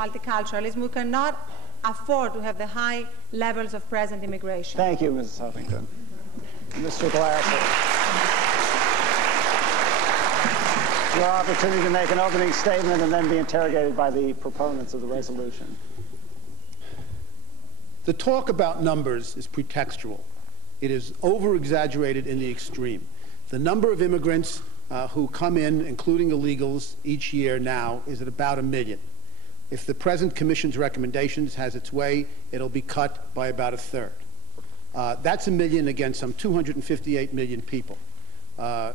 multiculturalism, we cannot afford to have the high levels of present immigration. Thank you, Mrs. Huffington. Mr. Glasser. Your opportunity to make an opening statement and then be interrogated by the proponents of the resolution. The talk about numbers is pretextual. It is over-exaggerated in the extreme. The number of immigrants who come in, including illegals, each year now is at about 1 million. If the present Commission's recommendations has its way, it'll be cut by about 1/3. That's 1 million against some 258 million people, a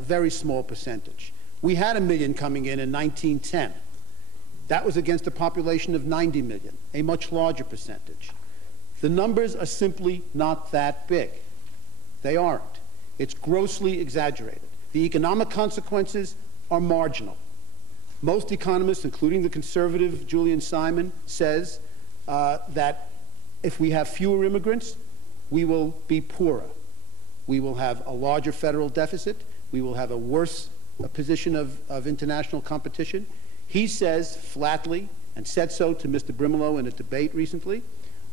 very small percentage. We had 1 million coming in 1910. That was against a population of 90 million, a much larger percentage. The numbers are simply not that big. They aren't. It's grossly exaggerated. The economic consequences are marginal. Most economists, including the conservative Julian Simon, says that if we have fewer immigrants, we will be poorer. We will have a larger federal deficit. We will have a worse position of international competition. He says flatly, and said so to Mr. Brimelow in a debate recently,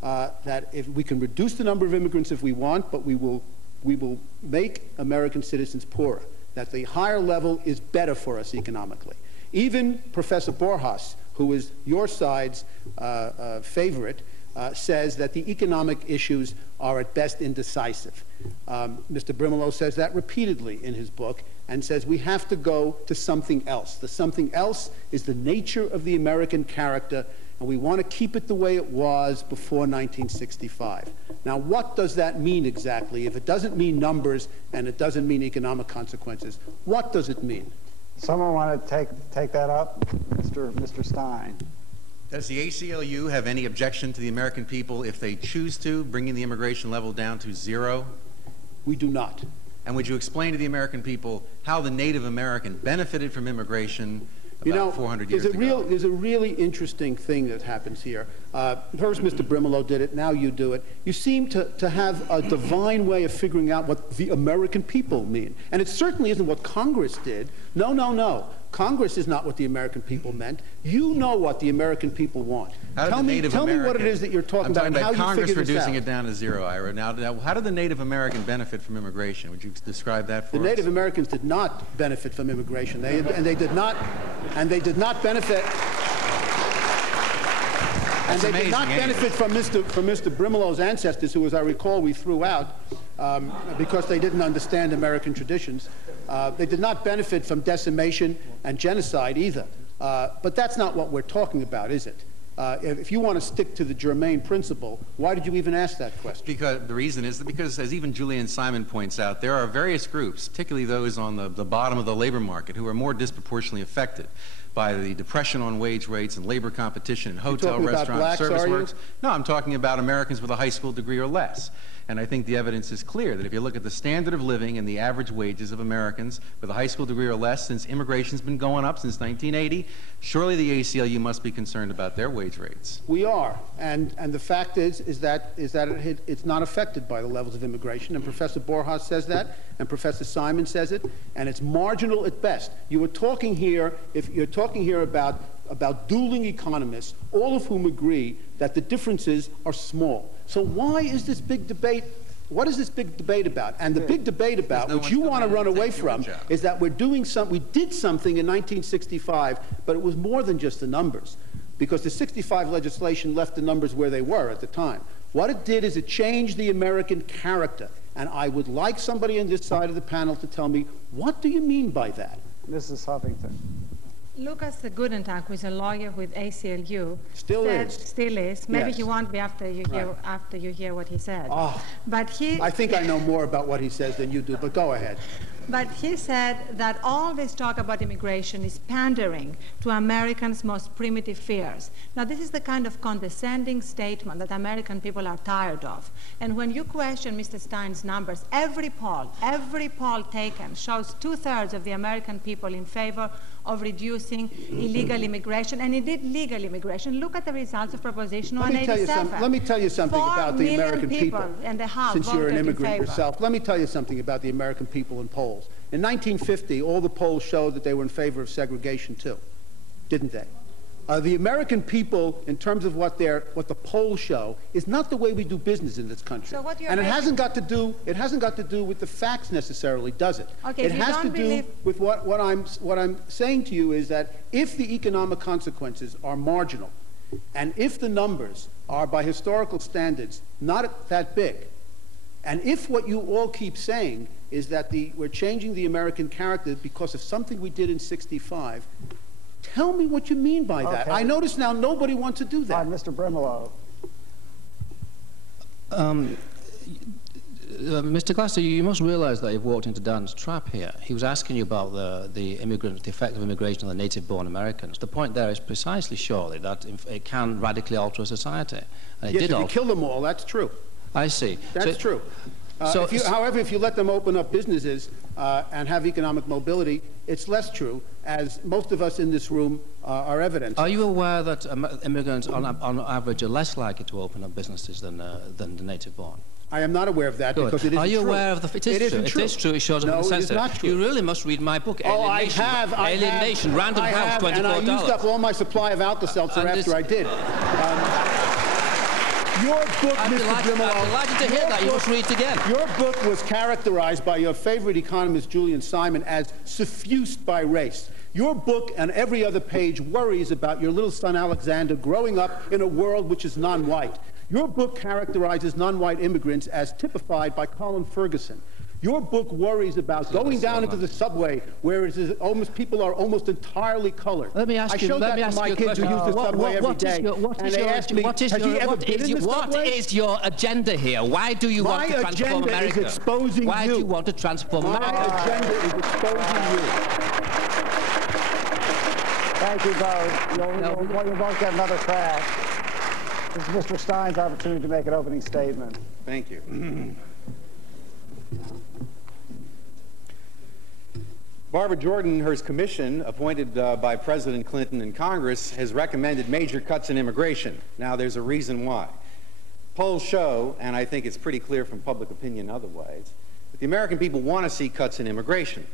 that if we can reduce the number of immigrants if we want, but we will make American citizens poorer, that the higher level is better for us economically. Even Professor Borjas, who is your side's favorite, says that the economic issues are at best indecisive. Mr. Brimelow says that repeatedly in his book and says we have to go to something else. The something else is the nature of the American character, and we want to keep it the way it was before 1965. Now, what does that mean exactly? If it doesn't mean numbers and it doesn't mean economic consequences, what does it mean? Someone want to take that up? Mr. Stein. Does the ACLU have any objection to the American people if they choose to, bringing the immigration level down to 0? We do not. And would you explain to the American people how the Native American benefited from immigration about 400 years ago? There's a really interesting thing that happens here. First, Mr. Brimelow did it. Now you do it. You seem to have a divine way of figuring out what the American people mean. And it certainly isn't what Congress did. No, no, no. Congress is not what the American people meant. You know what the American people want. Tell me what it is that you're talking about and how you figure this out. Congress reducing it down to 0, Ira. Now, how did the Native American benefit from immigration? Would you describe that for us? The Native Americans did not benefit from immigration. They did not benefit. And they did not benefit from Mr. Brimelow's ancestors, who, as I recall, we threw out because they didn't understand American traditions. They did not benefit from decimation and genocide either. But that's not what we're talking about, is it? If you want to stick to the germane principle, why did you even ask that question? Because the reason is that because, as even Julian Simon points out, there are various groups, particularly those on the bottom of the labor market, who are more disproportionately affected by the depression on wage rates and labor competition in hotel, restaurant, service works. No, I'm talking about Americans with a high school degree or less. And I think the evidence is clear that if you look at the standard of living and the average wages of Americans with a high school degree or less, since immigration's been going up since 1980, surely the ACLU must be concerned about their wage rates. We are, and the fact is that it's not affected by the levels of immigration, and Professor Borjas says that, and Professor Simon says it, and it's marginal at best. You were talking here, if you're talking here about dueling economists, all of whom agree that the differences are small. So why is this big debate? What is this big debate about? And the big debate about, which you want to run away from, is that we did something in 1965, but it was more than just the numbers, because the 65 legislation left the numbers where they were at the time. What it did is it changed the American character. And I would like somebody on this side of the panel to tell me, what do you mean by that? Mrs. Huffington. Lucas Gudentak, who is a lawyer with ACLU, still is. Maybe yes. He won't be after you hear what he said. Oh, but I think I know more about what he says than you do, but go ahead. But he said that all this talk about immigration is pandering to Americans' most primitive fears. Now, this is the kind of condescending statement that American people are tired of. And when you question Mr. Stein's numbers, every poll taken shows 2/3 of the American people in favor of reducing illegal immigration, and indeed legal immigration. Look at the results of Proposition 187. Let me tell you something about the American people. Since you're an immigrant yourself, let me tell you something about the American people in polls. In 1950, all the polls showed that they were in favor of segregation too, didn't they? The American people, in terms of what the polls show, is not the way we do business in this country. So what you're and it making... hasn't got to do with the facts necessarily, does it? Okay, it has to do with what I'm saying to you is that if the economic consequences are marginal, and if the numbers are by historical standards not that big, and if what you all keep saying is that we're changing the American character because of something we did in '65, tell me what you mean by that. Okay. I notice now nobody wants to do that. Mr. Brimelow. Mr. Glasser, you must realize that you've walked into Dan's trap here. He was asking you about the effect of immigration on the native-born Americans. The point there is precisely, surely, that it can radically alter a society. And Yes, if you kill them all, that's true. I see. That's true. However, if you let them open up businesses and have economic mobility, it's less true, as most of us in this room are evidence. Are you aware that immigrants, on average, are less likely to open up businesses than the native-born? I am not aware of that because it isn't true. Are you aware of the... It is true. It is true. It shows up in the census. No, it is not true. You really must read my book, Alienation. Alienation, Random House, $24. And I used up all my supply of Alka-Seltzer after I did. Your book, Mr. Brimelow, I'm delighted to hear that. You must read it again. Your book was characterized by your favorite economist, Julian Simon, as suffused by race. Your book, on every other page, worries about your little son Alexander growing up in a world which is non-white. Your book characterizes non-white immigrants as typified by Colin Ferguson. Your book worries about going down into the subway where it is people are almost entirely colored. Let me ask you. I showed that to my kids who use the subway every day. And they asked me, has he ever been in the subway? What is your agenda here? Why do you want to transform America? My agenda is exposing you. Why do you want to transform America? My agenda is exposing you. Thank you both. You'll both get another crack. This is Mr. Stein's opportunity to make an opening statement. Thank you. Barbara Jordan, her commission, appointed by President Clinton and Congress, has recommended major cuts in immigration. Now, there's a reason why. Polls show, and I think it's pretty clear from public opinion otherwise, that the American people want to see cuts in immigration.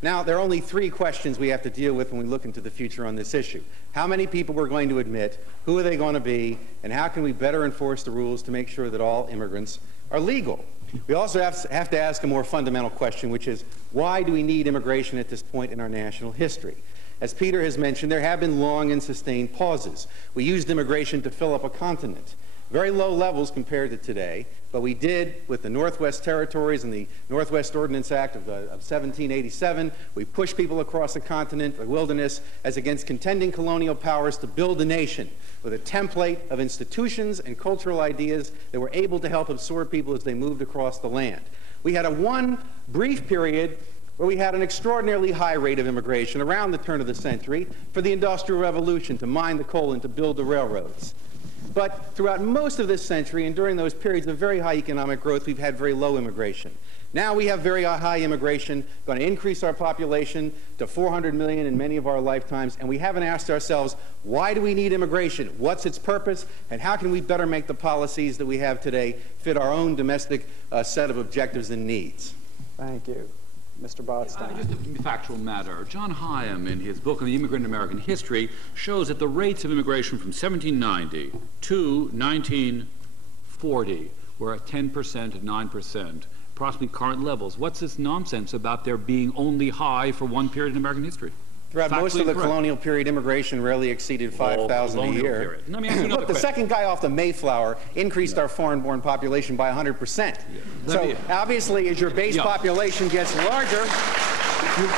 Now, there are only three questions we have to deal with when we look into the future on this issue. How many people we're going to admit, who are they going to be, and how can we better enforce the rules to make sure that all immigrants are legal? We also have to ask a more fundamental question, which is, why do we need immigration at this point in our national history? As Peter has mentioned, there have been long and sustained pauses. We used immigration to fill up a continent. Very low levels compared to today, but we did with the Northwest Territories and the Northwest Ordinance Act of 1787. We pushed people across the continent, the wilderness, as against contending colonial powers to build a nation with a template of institutions and cultural ideas that were able to help absorb people as they moved across the land. We had one brief period where we had an extraordinarily high rate of immigration around the turn of the century for the Industrial Revolution, to mine the coal and to build the railroads. But throughout most of this century and during those periods of very high economic growth, we've had very low immigration. Now we have very high immigration, going to increase our population to 400 million in many of our lifetimes, and we haven't asked ourselves, why do we need immigration? What's its purpose? And how can we better make the policies that we have today fit our own domestic set of objectives and needs? Thank you. Mr. Botstein. Just a factual matter. John Hyam, in his book on the immigrant American history, shows that the rates of immigration from 1790 to 1940 were at 10% and 9%, approximately current levels. What's this nonsense about there being only high for one period in American history? Throughout most of the colonial period, immigration rarely exceeded 5,000 a year. Let me ask you another Look, the second guy off the Mayflower increased our foreign-born population by 100%. So obviously, as your base population gets larger,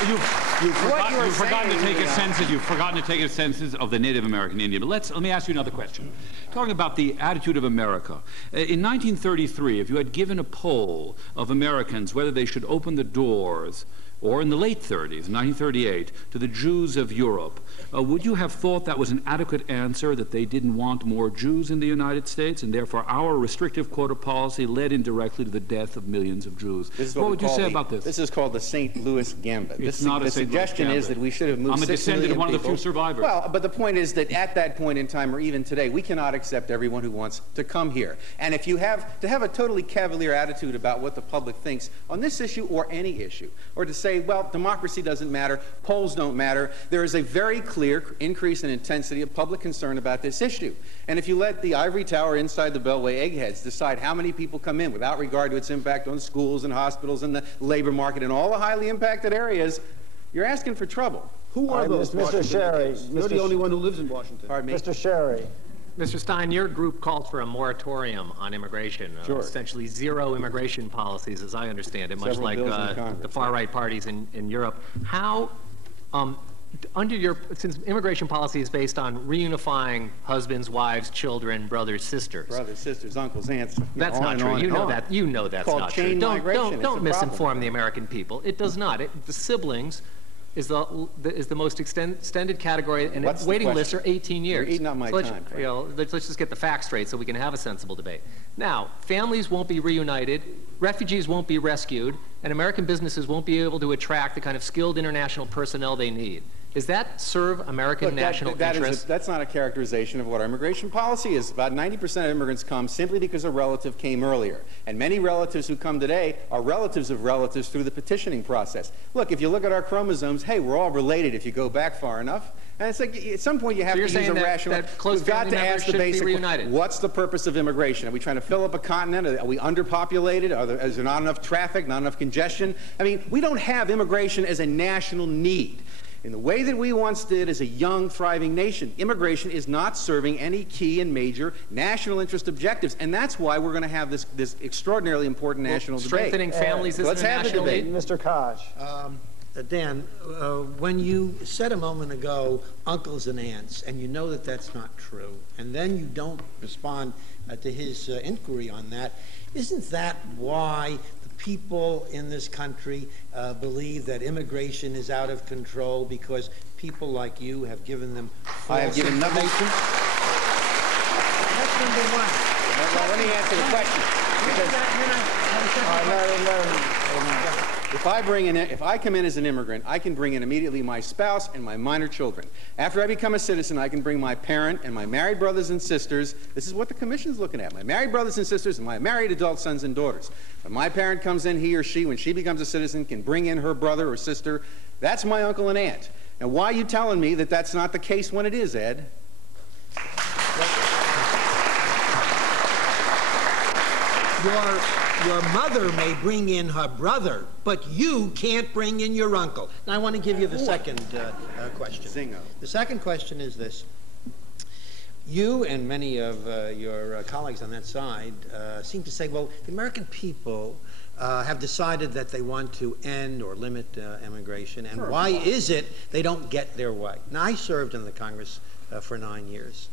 you've forgotten to take a census. You've forgotten to take a census of the Native American Indian. But let me ask you another question. Talking about the attitude of America. In 1933, if you had given a poll of Americans whether they should open the doors, or in the late 30s, 1938, to the Jews of Europe, would you have thought that was an adequate answer, that they didn't want more Jews in the United States, and therefore our restrictive quota policy led indirectly to the death of millions of Jews? What would you say about this? This is called the St. Louis Gambit. It's not a St. Louis Gambit. The suggestion is that we should have moved 6 million people. I'm a descendant of one of the few survivors. Well, but the point is that at that point in time, or even today, we cannot accept everyone who wants to come here. And if you have a totally cavalier attitude about what the public thinks on this issue or any issue, or to say say, well, democracy doesn't matter, polls don't matter. There is a very clear increase in intensity of public concern about this issue. And if you let the ivory tower inside the Beltway eggheads decide how many people come in without regard to its impact on schools and hospitals and the labor market and all the highly impacted areas, you're asking for trouble. Who are those, Mr. Sherry? You're the only one who lives in Washington. Pardon me? Mr. Sherry. Mr. Stein, your group called for a moratorium on immigration, essentially zero immigration policies, as I understand it, much like the far-right parties in Europe. How, since immigration policy is based on reunifying husbands, wives, children, brothers, sisters. Brothers, sisters, uncles, aunts. That's not true. You know that. You know that's not true. Don't misinform the American people. It does not. The siblings is the most extended category, and waiting lists are 18 years. You're eating up my time. Let's just get the facts straight so we can have a sensible debate. Now, families won't be reunited, refugees won't be rescued, and American businesses won't be able to attract the kind of skilled international personnel they need. Does that serve American national interests? That's not a characterization of what our immigration policy is. About 90% of immigrants come simply because a relative came earlier. And many relatives who come today are relatives of relatives through the petitioning process. Look, if you look at our chromosomes, hey, we're all related if you go back far enough. And it's like, at some point you have to use a rational... We've got to ask the basic, what's the purpose of immigration? Are we trying to fill up a continent? Are we underpopulated? Is there not enough traffic, not enough congestion? I mean, we don't have immigration as a national need. In the way that we once did as a young, thriving nation, immigration is not serving any key and major national interest objectives, and that's why we're going to have this extraordinarily important national debate. Strengthening families is a national need. Mr. Koch. Dan, when you said a moment ago uncles and aunts, and you know that that's not true, and then you don't respond to his inquiry on that, isn't that why people in this country believe that immigration is out of control because people like you have given them false I have given nothing. That's number one. Well, let me answer the question. If I come in as an immigrant, I can bring in immediately my spouse and my minor children. After I become a citizen, I can bring my parent and my married brothers and sisters. This is what the Commission's looking at. My married brothers and sisters and my married adult sons and daughters. When my parent comes in, he or she, when she becomes a citizen, can bring in her brother or sister. That's my uncle and aunt. Now, why are you telling me that that's not the case when it is, Ed? Your mother may bring in her brother, but you can't bring in your uncle. Now, I want to give you the second question. Zingo. The second question is this. You and many of your colleagues on that side seem to say, well, the American people have decided that they want to end or limit immigration, and why is it they don't get their way? Now, I served in the Congress for 9 years,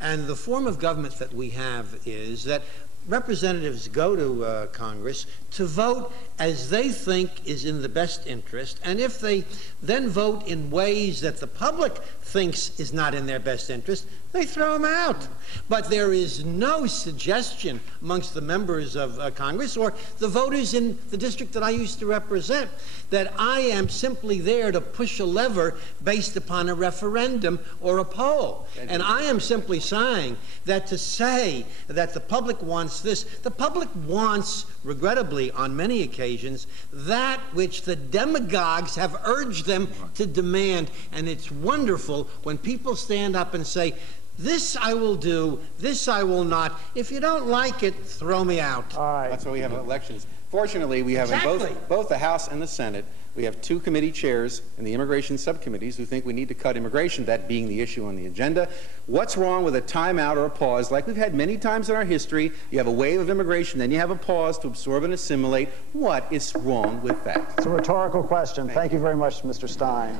and the form of government that we have is that representatives go to Congress to vote as they think is in the best interest, and if they then vote in ways that the public thinks is not in their best interest, they throw them out. But there is no suggestion amongst the members of Congress or the voters in the district that I used to represent that I am simply there to push a lever based upon a referendum or a poll. And I am simply saying that to say that the public wants this, the public wants, regrettably, on many occasions, that which the demagogues have urged them to demand. And it's wonderful when people stand up and say, this I will do, this I will not. If you don't like it, throw me out. All right. That's why we have elections. Fortunately, we have in both the House and the Senate, we have 2 committee chairs in the immigration subcommittees who think we need to cut immigration, that being the issue on the agenda. What's wrong with a timeout or a pause? Like we've had many times in our history, you have a wave of immigration, then you have a pause to absorb and assimilate. What is wrong with that? It's a rhetorical question. Thank you very much, Mr. Stein.